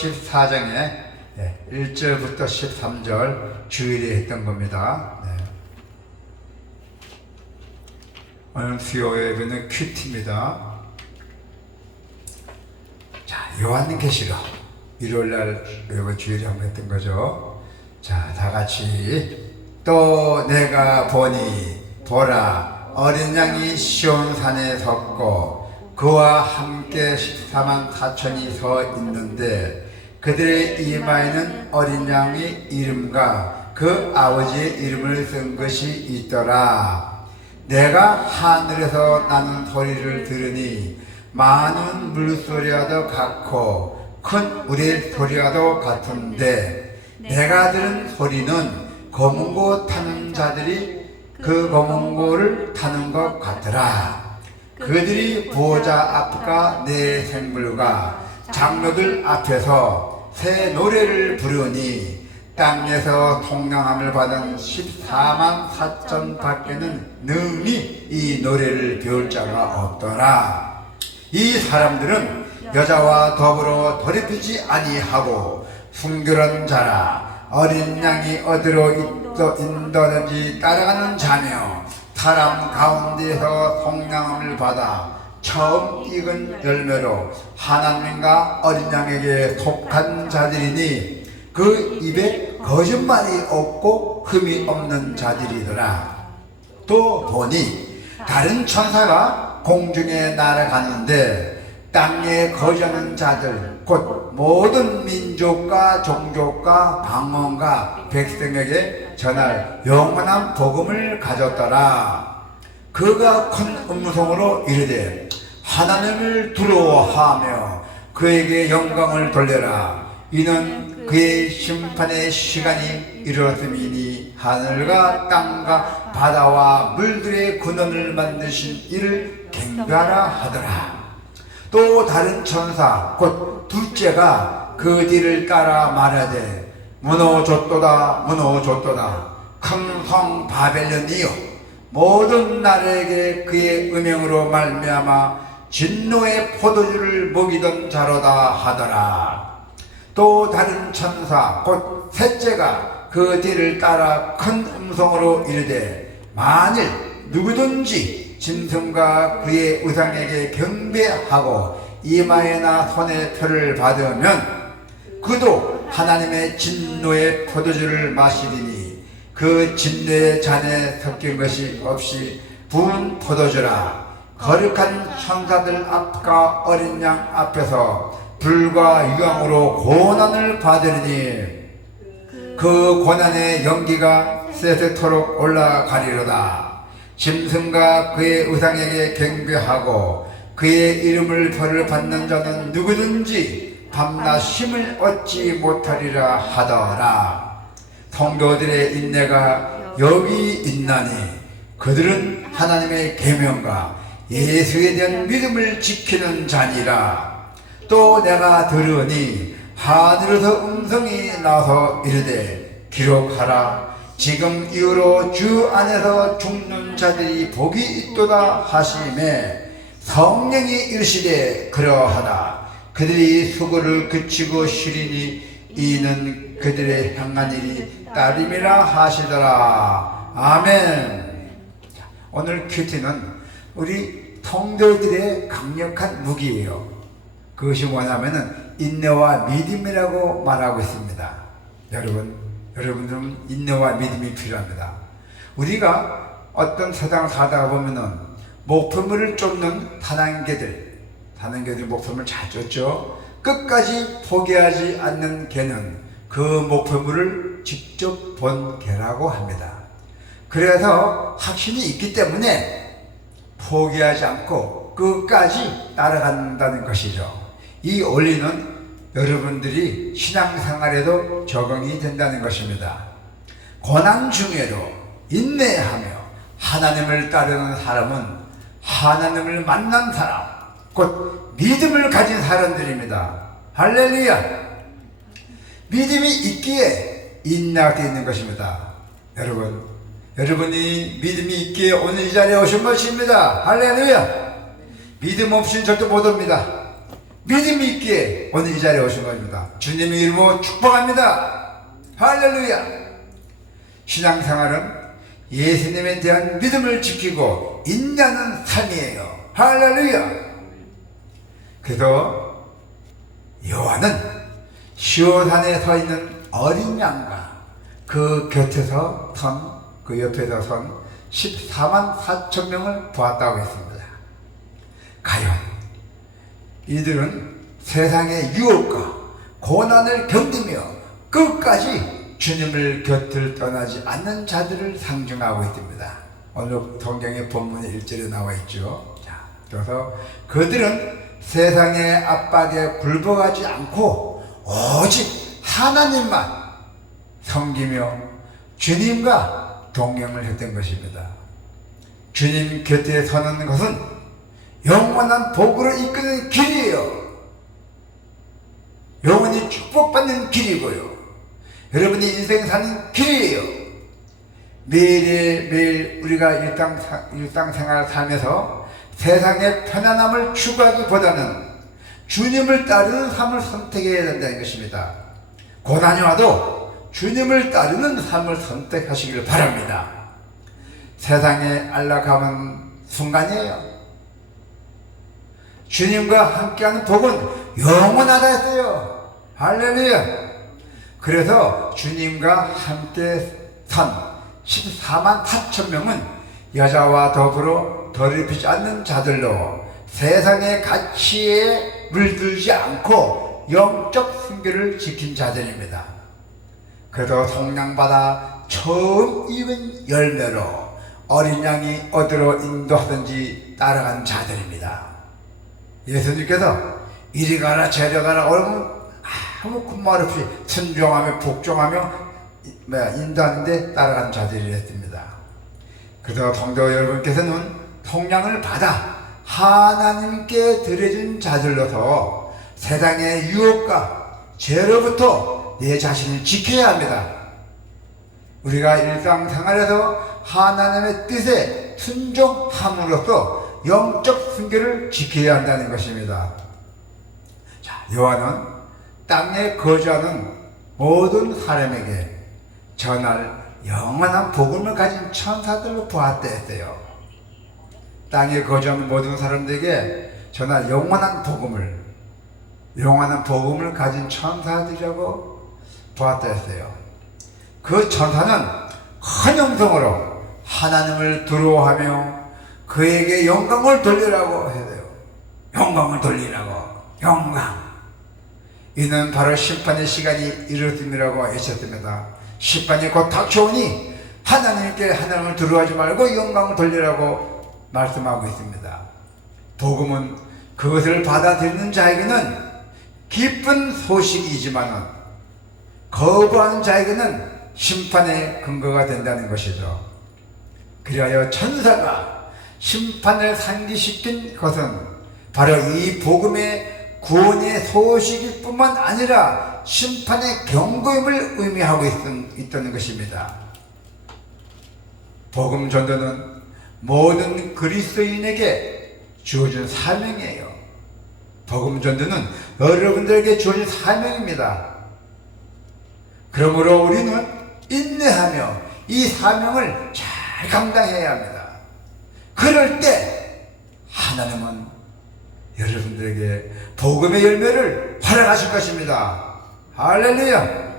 14장에 1절부터 13절 주일에 했던 겁니다. 오늘 수요 예배는 큐티입니다. 자, 요한계시록 일요일날 여러분 주일에 한번 했던 거죠. 자, 다 같이. 또 내가 보니 보라, 어린 양이 시온산에 섰고 그와 함께 14만 4천이 서 있는데 그들의 이마에는 어린 양의 이름과 그 아버지의 이름을 쓴 것이 있더라. 내가 하늘에서 나는 소리를 들으니 많은 물소리와도 같고 큰 우레 소리와도 같은데 내가 들은 소리는 검은고 타는 자들이 그 검은고를 타는 것 같더라. 그들이 보호자 앞과 내 생물과 장로들 앞에서 새 노래를 부르니 땅에서 통명함을 받은 14만 4천 밖에는 능히 이 노래를 배울 자가 없더라. 이 사람들은 여자와 더불어 더럽히지 아니하고 순결한 자라. 어린 양이 어디로 인도든지 따라가는 자며 사람 가운데서 성령함을 받아 처음 익은 열매로 하나님과 어린 양에게 속한 자들이니 그 입에 거짓말이 없고 흠이 없는 자들이더라. 또 보니 다른 천사가 공중에 날아가는데 땅에 거주하는 자들 곧 모든 민족과 종족과 방언과 백성에게 전할 영원한 복음을 가졌더라. 그가 큰 음성으로 이르되 하나님을 두려워하며 그에게 영광을 돌려라. 이는 그의 심판의 시간이 이르렀음이니 하늘과 땅과 바다와 물들의 근원을 만드신 이를 경배하라 하더라. 또 다른 천사 곧 둘째가 그 뒤를 따라 말하되 무너졌도다 무너졌도다 큰 성 바벨론이요 모든 나라에게 그의 음행으로 말미암아 진노의 포도주를 먹이던 자로다 하더라. 또 다른 천사 곧 셋째가 그 뒤를 따라 큰 음성으로 이르되 만일 누구든지 짐승과 그의 우상에게 경배하고 이마에나 손에 표를 받으면 그도 하나님의 진노의 포도주를 마시리니 그 진노의 잔에 섞인 것이 없이 부은 포도주라. 거룩한 천사들 앞과 어린 양 앞에서 불과 유황으로 고난을 받으리니 그 고난의 연기가 세세토록 올라가리로다. 짐승과 그의 우상에게 경배하고 그의 이름을 표를 받는 자는 누구든지 밤낮 쉼을 얻지 못하리라 하더라. 성도들의 인내가 여기 있나니 그들은 하나님의 계명과 예수에 대한 믿음을 지키는 자니라. 또 내가 들으니 하늘에서 음성이 나서 이르되 기록하라. 지금 이후로 주 안에서 죽는 자들이 복이 있도다 하시매 성령이 이르시되 그러하다. 그들이 수고를 그치고 쉬리니 이는 그들의 향한 일이 따름이라 하시더라. 아멘. 오늘 큐티는 우리 성도들의 강력한 무기예요. 그것이 뭐냐면은 인내와 믿음이라고 말하고 있습니다. 여러분들은 인내와 믿음이 필요합니다. 우리가 어떤 세상을 살다가 보면은 목표물을 쫓는 다단계들 목표물 잘 쫓죠. 끝까지 포기하지 않는 개는 그 목표물을 직접 본 개라고 합니다. 그래서 확신이 있기 때문에 포기하지 않고 끝까지 따라간다는 것이죠. 이 원리는 여러분들이 신앙생활에도 적용이 된다는 것입니다. 고난 중에도 인내하며 하나님을 따르는 사람은 하나님을 만난 사람, 곧 믿음을 가진 사람들입니다. 할렐루야! 믿음이 있기에 인내가 되어 있는 것입니다. 여러분이 믿음이 있기에 오늘 이 자리에 오신 것입니다. 할렐루야! 믿음 없이는 절대 못 옵니다. 믿음이 있기에 오늘 이 자리에 오신 겁니다. 주님의 이름으로 축복합니다. 할렐루야. 신앙생활은 예수님에 대한 믿음을 지키고 인내하는 삶이에요. 할렐루야. 그래서 요한은 시온산에 서 있는 어린 양과 그 곁에서 그 옆에서 선 14만 4천 명을 보았다고 했습니다. 과연 이들은 세상의 유혹과 고난을 견디며 끝까지 주님을 곁을 떠나지 않는 자들을 상징하고 있습니다. 오늘 성경의 본문의 1절에 나와 있죠. 자, 그래서 그들은 세상의 압박에 굴복하지 않고 오직 하나님만 섬기며 주님과 동행을 했던 것입니다. 주님 곁에 서는 것은 영원한 복으로 이끄는 길이에요. 영원히 축복받는 길이고요. 여러분이 인생 사는 길이에요. 매일매일 우리가 일상생활 삶에서 세상의 편안함을 추구하기보다는 주님을 따르는 삶을 선택해야 된다는 것입니다. 고난이 와도 주님을 따르는 삶을 선택하시기를 바랍니다. 세상에 안락함은 순간이에요. 주님과 함께하는 복은 영원하다 했어요. 할렐루야. 그래서 주님과 함께 선 14만 4천 명은 여자와 더불어 더럽히지 않는 자들로 세상의 가치에 물들지 않고 영적 순결을 지킨 자들입니다. 그래서 성령받아 처음 익은 열매로 어린 양이 어디로 인도하든지 따라간 자들입니다. 예수님께서 이리 가라 저리 가라 얼굴 아무 군말 없이 순종하며 복종하며 인도하는데 따라간 자들이었습니다. 그래서 성도 여러분께서는 성령을 받아 하나님께 드려진 자들로서 세상의 유혹과 죄로부터 내 자신을 지켜야 합니다. 우리가 일상생활에서 하나님의 뜻에 순종함으로써 영적 순결을 지켜야 한다는 것입니다. 자, 요한은 땅에 거주하는 모든 사람에게 전할 영원한 복음을 가진 천사들을 보았다 했어요. 땅에 거주하는 모든 사람들에게 전할 영원한 복음을 가진 천사들이라고 보았다 했어요. 그 천사는 큰 음성으로 하나님을 두려워하며 그에게 영광을 돌리라고 해요. 영광을 돌리라고. 영광. 이는 바로 심판의 시간이 이르렀음이라고 하셨습니다. 심판이 곧 닥쳐오니 하나님께 하나님을 두려워하지 말고 영광을 돌리라고 말씀하고 있습니다. 복음은 그것을 받아들이는 자에게는 기쁜 소식이지만 거부하는 자에게는 심판의 근거가 된다는 것이죠. 그리하여 천사가 심판을 상기시킨 것은 바로 이 복음의 구원의 소식일 뿐만 아니라 심판의 경고임을 의미하고 있던 것입니다. 복음 전도는 모든 그리스도인에게 주어진 사명이에요. 복음 전도는 여러분들에게 주어진 사명입니다. 그러므로 우리는 인내하며 이 사명을 잘 감당해야 합니다. 그럴 때 하나님은 여러분들에게 복음의 열매를 허락하실 것입니다. 할렐루야.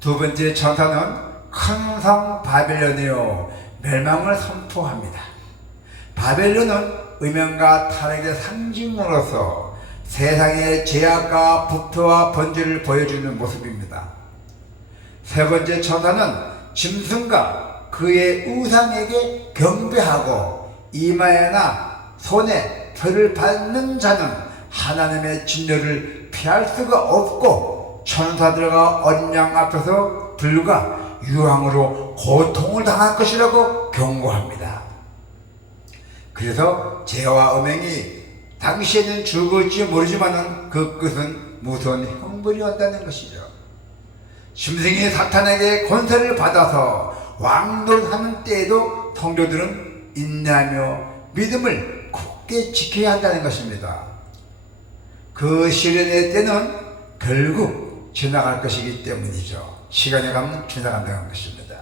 두 번째 천사는 큰 성 바벨론이요 멸망을 선포합니다. 바벨론은 음행과 타락의 상징으로서 세상의 제약과 부패와 번제를 보여주는 모습입니다. 세 번째 천사는 짐승과 그의 우상에게 경배하고 이마에나 손에 벌을 받는 자는 하나님의 진노를 피할 수가 없고 천사들과 어린 양 앞에서 불과 유황으로 고통을 당할 것이라고 경고합니다. 그래서 죄와 음행이 당시에는 죽을지 모르지만 그 끝은 무서운 형벌이 온다는 것이죠. 짐승이 사탄에게 권세를 받아서 왕노릇하는 때에도 성도들은 인내하며 믿음을 굳게 지켜야 한다는 것입니다. 그 시련의 때는 결국 지나갈 것이기 때문이죠. 시간이 가면 지나간다는 것입니다.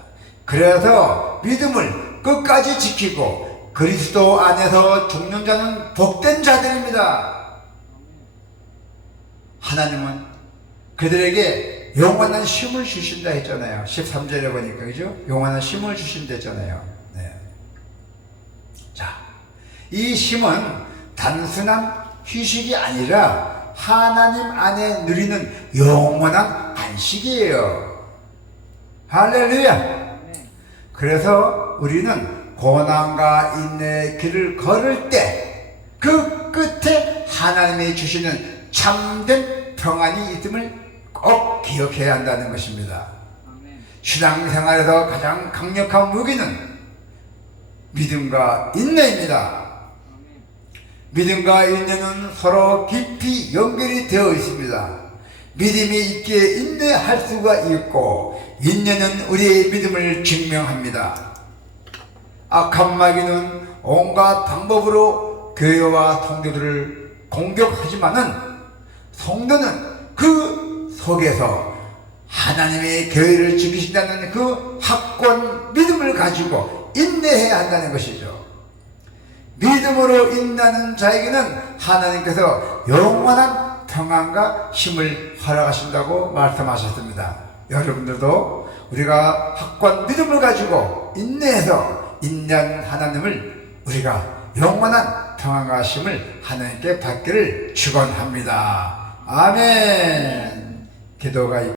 그래서 믿음을 끝까지 지키고 그리스도 안에서 죽는 자는 복된 자들입니다. 하나님은 그들에게 영원한 쉼을 주신다 했잖아요. 13절에 보니까, 그죠? 영원한 쉼을 주신다 했잖아요. 네. 자, 이 쉼은 단순한 휴식이 아니라 하나님 안에 누리는 영원한 안식이에요. 할렐루야! 그래서 우리는 고난과 인내의 길을 걸을 때 그 끝에 하나님이 주시는 참된 평안이 있음을 꼭 기억해야 한다는 것입니다. 신앙생활에서 가장 강력한 무기는 믿음과 인내입니다. 믿음과 인내는 서로 깊이 연결이 되어 있습니다. 믿음이 있기에 인내할 수가 있고, 인내는 우리의 믿음을 증명합니다. 악한 마귀는 온갖 방법으로 교회와 성도들을 공격하지만은 성도는 그 속에서 하나님의 교회를 지키신다는 그 확고한 믿음을 가지고 인내해야 한다는 것이죠. 믿음으로 인내하는 자에게는 하나님께서 영원한 평안과 힘을 허락하신다고 말씀하셨습니다. 여러분들도 우리가 확고한 믿음을 가지고 인내해서 인내하는 하나님을 우리가 영원한 평안과 힘을 하나님께 받기를 축원합니다. 아멘. 기도가